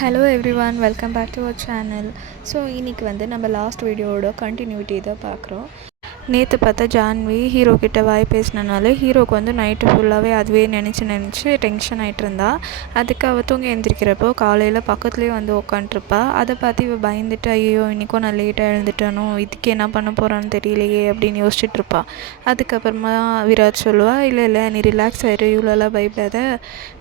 Hello everyone, welcome back to our channel. So இன்றைக்கி வந்து நம்ம லாஸ்ட் வீடியோவோட கண்டினியூட்டி தான் பார்க்குறோம். நேற்று பார்த்தா ஜான்வி ஹீரோ கிட்ட வாய் பேசினனால ஹீரோக்கு வந்து நைட்டு ஃபுல்லாகவே அதுவே நினச்சி டென்ஷன் ஆகிட்டு இருந்தா. அதுக்கு அவள் தூங்கி எழுந்திரிக்கிறப்போ காலையில் பக்கத்துலேயே வந்து உட்காண்ட்ருப்பா. அதை பார்த்து இவள் பயந்துட்டு, ஐயோ இன்றைக்கும் நான் லேட்டாக எழுந்துட்டானோ, இதுக்கு என்ன பண்ண போகிறான்னு தெரியலையே அப்படின்னு யோசிச்சுட்ருப்பா. அதுக்கப்புறமா விராட் சொல்லுவா, இல்லை நீ ரிலாக்ஸ் ஆகிடு, இவ்வளோலாம் பயப்படாத,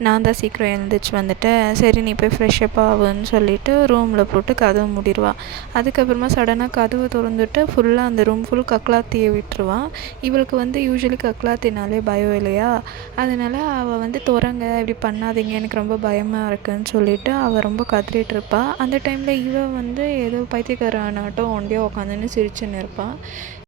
நான் தான் சீக்கிரம் எழுந்திரிச்சு வந்துட்டேன், சரி நீ போய் ஃப்ரெஷ்ஷப் ஆகுன்னு சொல்லிவிட்டு ரூமில் போட்டு கதவு மூடிடுவா. அதுக்கப்புறமா சடனாக கதவு திறந்துட்டு ஃபுல்லாக அந்த ரூம் ஃபுல் கக்லாத்தியை விட்டுருவான். இவளுக்கு வந்து யூஸ்வலி கக்லாத்தினாலே பயம் இல்லையா, அதனால் அவள் வந்து திறங்க, இப்படி பண்ணாதீங்க, எனக்கு ரொம்ப பயமாக இருக்குன்னு சொல்லிவிட்டு அவள் ரொம்ப கத்திரிட்டு இருப்பாள். அந்த டைமில் இவள் வந்து ஏதோ பைத்தியக்காரனாட்டம் ஒண்டியாக உட்காந்துன்னு சிரிச்சுன்னு இருப்பான்.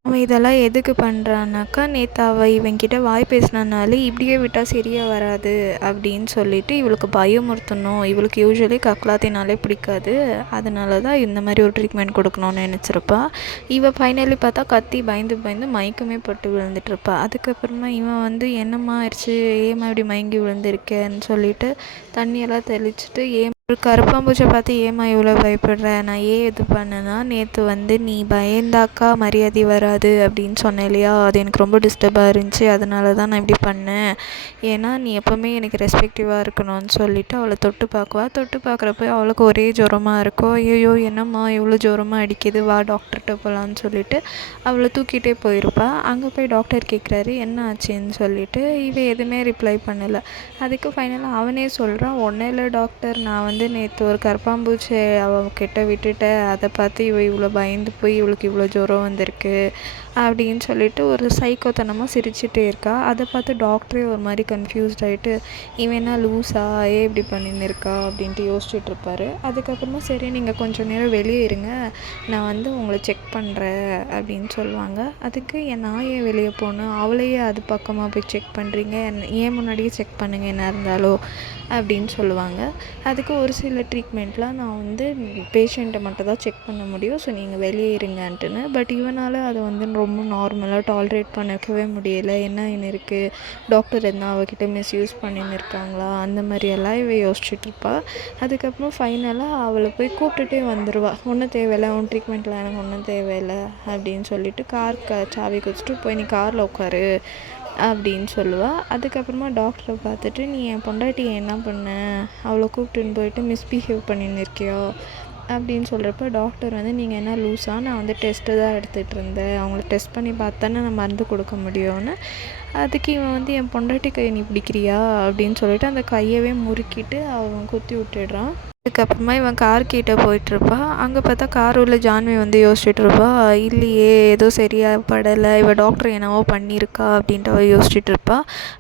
அவன் இதெல்லாம் எதுக்கு பண்ணுறான்னாக்கா, நேற்று அவள் இவங்கிட்ட வாய் பேசினாலே இப்படியே விட்டால் சரியாக வராது அப்படின்னு சொல்லிட்டு இவளுக்கு பயமுறுத்தணும். இவளுக்கு யூஸ்வலி கக்லாத்தினாலே பிடிக்காது, அதனால தான் இந்த மாதிரி ஒரு ட்ரீட்மெண்ட் கொடுக்கணும்னு நினச்சிருப்பா. இவள் ஃபைனலி பார்த்தா கத்தி பயந்து மயக்கமே போட்டு விழுந்துட்டுருப்பா. அதுக்கப்புறமா இவன் வந்து என்னம்மா ஆயிடுச்சு, ஏமா இப்படி மயங்கி விழுந்திருக்கேன்னு சொல்லிட்டு தண்ணியெல்லாம் தெளிச்சுட்டு, ஒரு கருப்பாம்பூச்சை பார்த்து ஏம்மா இவ்வளோ பயப்படுற, நான் ஏன் இது பண்ணேன்னா, நேற்று வந்து நீ பயந்தாக்கா மரியாதை வராது அப்படின்னு சொன்னேன் இல்லையா, அது எனக்கு ரொம்ப டிஸ்டர்பாக இருந்துச்சு, அதனால தான் நான் இப்படி பண்ணேன். ஏன்னா நீ எப்போவுமே எனக்கு ரெஸ்பெக்டிவாக இருக்கணும்னு சொல்லிவிட்டு அவளை தொட்டு பார்க்குவா. தொட்டு பார்க்குறப்ப அவளுக்கு ஒரே ஜுரமாக இருக்கும். ஐயோ என்னம்மா இவ்வளோ ஜுரமாக அடிக்குது, வா டாக்டர்கிட்ட போகலான்னு சொல்லிவிட்டு அவளை தூக்கிட்டே போயிருப்பா. அங்கே போய் டாக்டர் கேட்குறாரு என்ன ஆச்சுன்னு சொல்லிவிட்டு இவன் எதுவுமே ரிப்ளை பண்ணலை. அதுக்கு ஃபைனலாக அவனே சொல்கிறான், ஒன்றும் இல்லை டாக்டர், நான் வந்து நேற்று ஒரு கரப்பாம்பூச்சி அவகிட்ட விட்டுட்டேன், அதை பார்த்து இவ்வளோ பயந்து போய் இவளுக்கு இவ்வளோ ஜுரம் வந்திருக்கு அப்படின்னு சொல்லிட்டு ஒரு சைக்கோத்தனமாக சிரிச்சுட்டே இருக்கா. அதை பார்த்து டாக்டரே ஒரு மாதிரி கன்ஃபியூஸ்ட் ஆகிட்டு, இவனா லூஸா ஏன் இப்படி பண்ணின்னு இருக்கா அப்படின்ட்டு யோசிச்சுட்டு இருப்பாரு. அதுக்கப்புறமா சரி நீங்கள் கொஞ்சம் நேரம் வெளியே இருங்க, நான் வந்து உங்களை செக் பண்ணுறேன் அப்படின்னு சொல்லுவாங்க. அதுக்கு நான் ஏன் வெளியே போகணும், அவளையே அது பக்கமாக போய் செக் பண்ணுறீங்க, ஏன் முன்னாடியே செக் பண்ணுங்கள் என்ன இருந்தாலும் அப்படின்னு சொல்லுவாங்க. அதுக்கு ஒரு சில ட்ரீட்மெண்ட்லாம் நான் வந்து பேஷண்ட்டை மட்டும் தான் செக் பண்ண முடியும், ஸோ நீங்கள் வெளியே இருங்கன்ட்டுன்னு. பட் இவனால் அதை வந்து ரொம்ப நார்மலாக டாலரேட் பண்ணிக்கவே முடியலை. என்ன இருக்குது, டாக்டர் எதுனா அவகிட்ட மிஸ்யூஸ் பண்ணின்னு இருக்காங்களா, அந்த மாதிரியெல்லாம் இவ யோசிச்சுட்ருப்பா. அதுக்கப்புறம் ஃபைனலாக அவளை போய் கூப்பிட்டுட்டே வந்துடுவா. ஒன்றும் தேவையில்லை, உன் ட்ரீட்மெண்ட்டில் எனக்கு ஒன்றும் தேவையில்லை அப்படின்னு சொல்லிட்டு காருக்கு சாவி கொடுத்துட்டு போய் நீ காரில் உட்காரு அப்படின்னு சொல்லுவாள். அதுக்கப்புறமா டாக்டரை பார்த்துட்டு, நீ என் பொண்டாட்டியை என்ன பண்ண, அவளை கூப்பிட்டுன்னு போயிட்டு மிஸ்பிஹேவ் பண்ணின்னு இருக்கியோ அப்படின்னு சொல்கிறப்ப டாக்டர் வந்து, நீங்கள் என்ன லூஸா, நான் வந்து டெஸ்ட்டு தான் எடுத்துகிட்டு இருந்தேன், அவங்கள டெஸ்ட் பண்ணி பார்த்தானே நான் மருந்து கொடுக்க முடியும்னு. அதுக்கு இவன் வந்து, என் பொண்டாட்டி கையை நீ பிடிக்கிறியா அப்படின்னு சொல்லிட்டு அந்த கையவே முறுக்கிட்டு அவன் குத்தி விட்டுடுறான். அதுக்கப்புறமா இவன் கார் கிட்டே போயிட்டுருப்பா. அங்கே பார்த்தா கார் உள்ள ஜான்வி வந்து யோசிச்சுட்ருப்பா, இல்லையே ஏதோ சரியாக படலை, இவள் டாக்டர் என்னவோ பண்ணியிருக்கா அப்படின்ட்டு அவள் யோசிச்சுட்ருப்பா.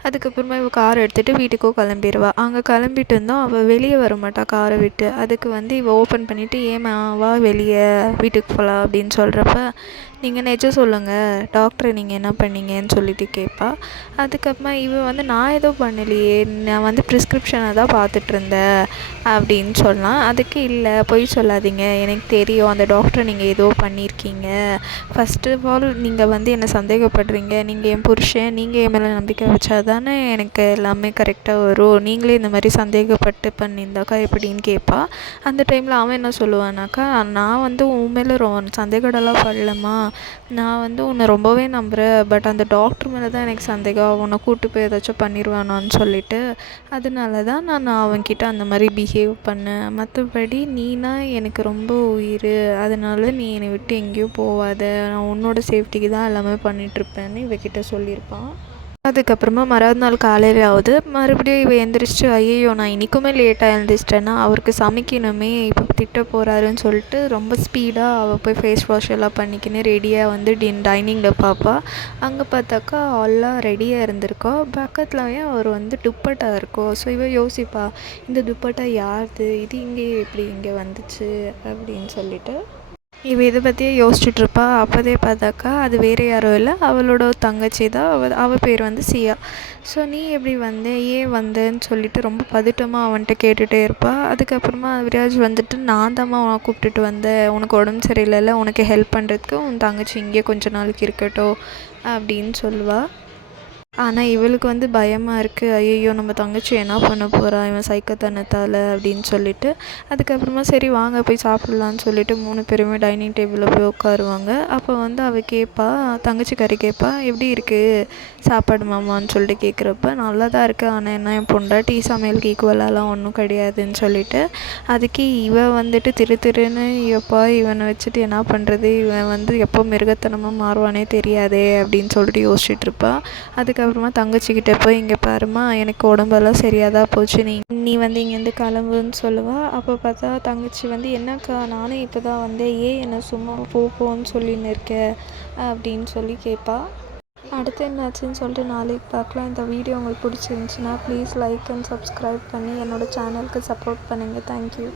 அதுக்கப்புறமா இவள் கார் எடுத்துகிட்டு வீட்டுக்கோ கிளம்பிடுவா. அங்கே கிளம்பிட்டு இருந்தோம், அவள் வெளியே வர மாட்டா காரை விட்டு. அதுக்கு வந்து இவள் ஓப்பன் பண்ணிவிட்டு, ஏமாவா வெளியே வீட்டுக்கு போகலாம் அப்படின்னு சொல்கிறப்ப, நீங்கள் நிஜம் சொல்லுங்கள் டாக்டரை, நீங்கள் என்ன பண்ணீங்கன்னு சொல்லிட்டு கேட்பா. அதுக்கப்புறமா இவன் வந்து, நான் எதுவும் பண்ணலையே, நான் வந்து ப்ரிஸ்கிரிப்ஷனை தான் பார்த்துட்ருந்தேன் அப்படின்னு சொல்லலாம். அதுக்கு இல்லை பொய் சொல்லாதீங்க, எனக்கு தெரியும் அந்த டாக்டரை நீங்கள் ஏதோ பண்ணியிருக்கீங்க, ஃபஸ்ட்டு ஆஃப் ஆல் நீங்கள் வந்து என்னை சந்தேகப்படுறீங்க, நீங்கள் என் புருஷன், நீங்கள் என் மேலே நம்பிக்கை வச்சா தானே எனக்கு எல்லாமே கரெக்டாக வரும், நீங்களே இந்த மாதிரி சந்தேகப்பட்டு பண்ணியிருந்தாக்கா எப்படின்னு கேட்பா. அந்த டைமில் அவன் என்ன சொல்லுவானாக்கா, நான் வந்து உன் மேலே சந்தேகடலாம் படலம்மா, நான் வந்து உன்னை ரொம்பவே நம்புகிறேன், பட் அந்த டாக்டர் மேலே தான் எனக்கு சந்தேகம், உன்னை கூப்பிட்டு போய் ஏதாச்சும் பண்ணிடுவானான்னு சொல்லிட்டு, அதனால தான் நான் அவன்கிட்ட அந்த மாதிரி பிஹேவ் பண்ணேன், மற்றபடி நீனா எனக்கு ரொம்ப உயிர், அதனால நீ என்னை விட்டு எங்கேயும் போகாத, நான் உன்னோட சேஃப்டிக்கு தான் எல்லாமே பண்ணிகிட்ருப்பேன்னு இவகிட்ட சொல்லியிருப்பான். அதுக்கப்புறமா மறுநாள் நாள் காலையில் ஆகுது. மறுபடியும் இவ எந்திரிச்சு, ஐயோ நான் இன்றைக்குமே லேட்டாக எழுந்திரிச்சிட்டேன்னா அவருக்கு சமைக்கணுமே, இப்போ திட்ட போகிறாருன்னு சொல்லிட்டு ரொம்ப ஸ்பீடாக அவள் போய் ஃபேஸ் வாஷ் எல்லாம் பண்ணிக்கின்னு ரெடியாக வந்து டைனிங்கில் பார்ப்பா. அங்கே பார்த்தாக்கா எல்லாம் ரெடியாக இருந்திருக்கா. பக்கத்துலவே அவர் வந்து துப்பட்டா இருக்கும். ஸோ இவ யோசிப்பா, இந்த துப்பட்டா யாருது, இது இங்கே எப்படி இங்கே வந்துச்சு அப்படின்னு சொல்லிட்டு இவ இதை பற்றியே யோசிச்சுட்ருப்பா. அப்போதே பார்த்தாக்கா அது வேறு யாரும் இல்லை, அவளோட தங்கச்சி தான். அவள் பேர் வந்து சியா. ஸோ நீ எப்படி வந்த, ஏன் வந்தேன்னு சொல்லிட்டு ரொம்ப பதட்டமாக அவன்கிட்ட கேட்டுகிட்டே இருப்பாள். அதுக்கப்புறமா விராஜ் வந்துட்டு, நான் தாம்மா உன்னை கூப்பிட்டுட்டு வந்தேன், உனக்கு உடம்பு சரியில்லைல்ல, உனக்கு ஹெல்ப் பண்ணுறதுக்கு உன் தங்கச்சி இங்கே கொஞ்ச நாளைக்கு இருக்கட்டும் அப்படின்னு சொல்லுவாள். ஆனால் இவளுக்கு வந்து பயமாக இருக்குது. ஐயையோ நம்ம தங்கச்சி என்ன பண்ண போகிறா இவன் சைக்கத்தனத்தால் அப்படின்னு சொல்லிட்டு, அதுக்கப்புறமா சரி வாங்க போய் சாப்பிட்லான்னு சொல்லிட்டு 3 பேருமே டைனிங் டேபிளில் போய் உட்காருவாங்க. அப்போ வந்து அவள் கேட்பா, தங்கச்சிக்காரி கேட்பா, எப்படி இருக்குது சாப்பாடு மாமான்னு சொல்லிட்டு கேட்குறப்ப, நல்லா தான் இருக்குது, ஆனால் என்ன என் பொண்டாட்டி சமையலுக்கு ஈக்குவலாலாம் ஒன்றும் கிடையாதுன்னு சொல்லிட்டு, அதுக்கு இவன் வந்துட்டு திருன்னு எப்பா இவனை வச்சுட்டு என்ன பண்ணுறது, இவன் வந்து எப்போ மிருகத்தனமாக மாறுவானே தெரியாதே அப்படின்னு சொல்லிட்டு யோசிச்சுட்ருப்பா. அதுக்கப்புறமா தங்கச்சிக்கிட்ட போய் இங்கே பாருமா எனக்கு உடம்பெல்லாம் சரியாக தான் போச்சு, நீ வந்து இங்கேருந்து கிளம்புன்னு சொல்லுவாள். அப்போ பார்த்தா தங்கச்சி வந்து என்னக்கா நானும் இப்போ தான் வந்தேன், ஏன் என்னை சும்மா போன்னு சொல்லின்னு இருக்க அப்படின்னு சொல்லி கேட்பா. அடுத்து என்னாச்சுன்னு சொல்லிட்டு நாளைக்கு பார்க்கலாம். இந்த வீடியோ உங்களுக்கு பிடிச்சிருந்துச்சின்னா ப்ளீஸ் லைக் அண்ட் சப்ஸ்கிரைப் பண்ணி என்னோடய சேனலுக்கு சப்போர்ட் பண்ணுங்கள். தேங்க்யூ.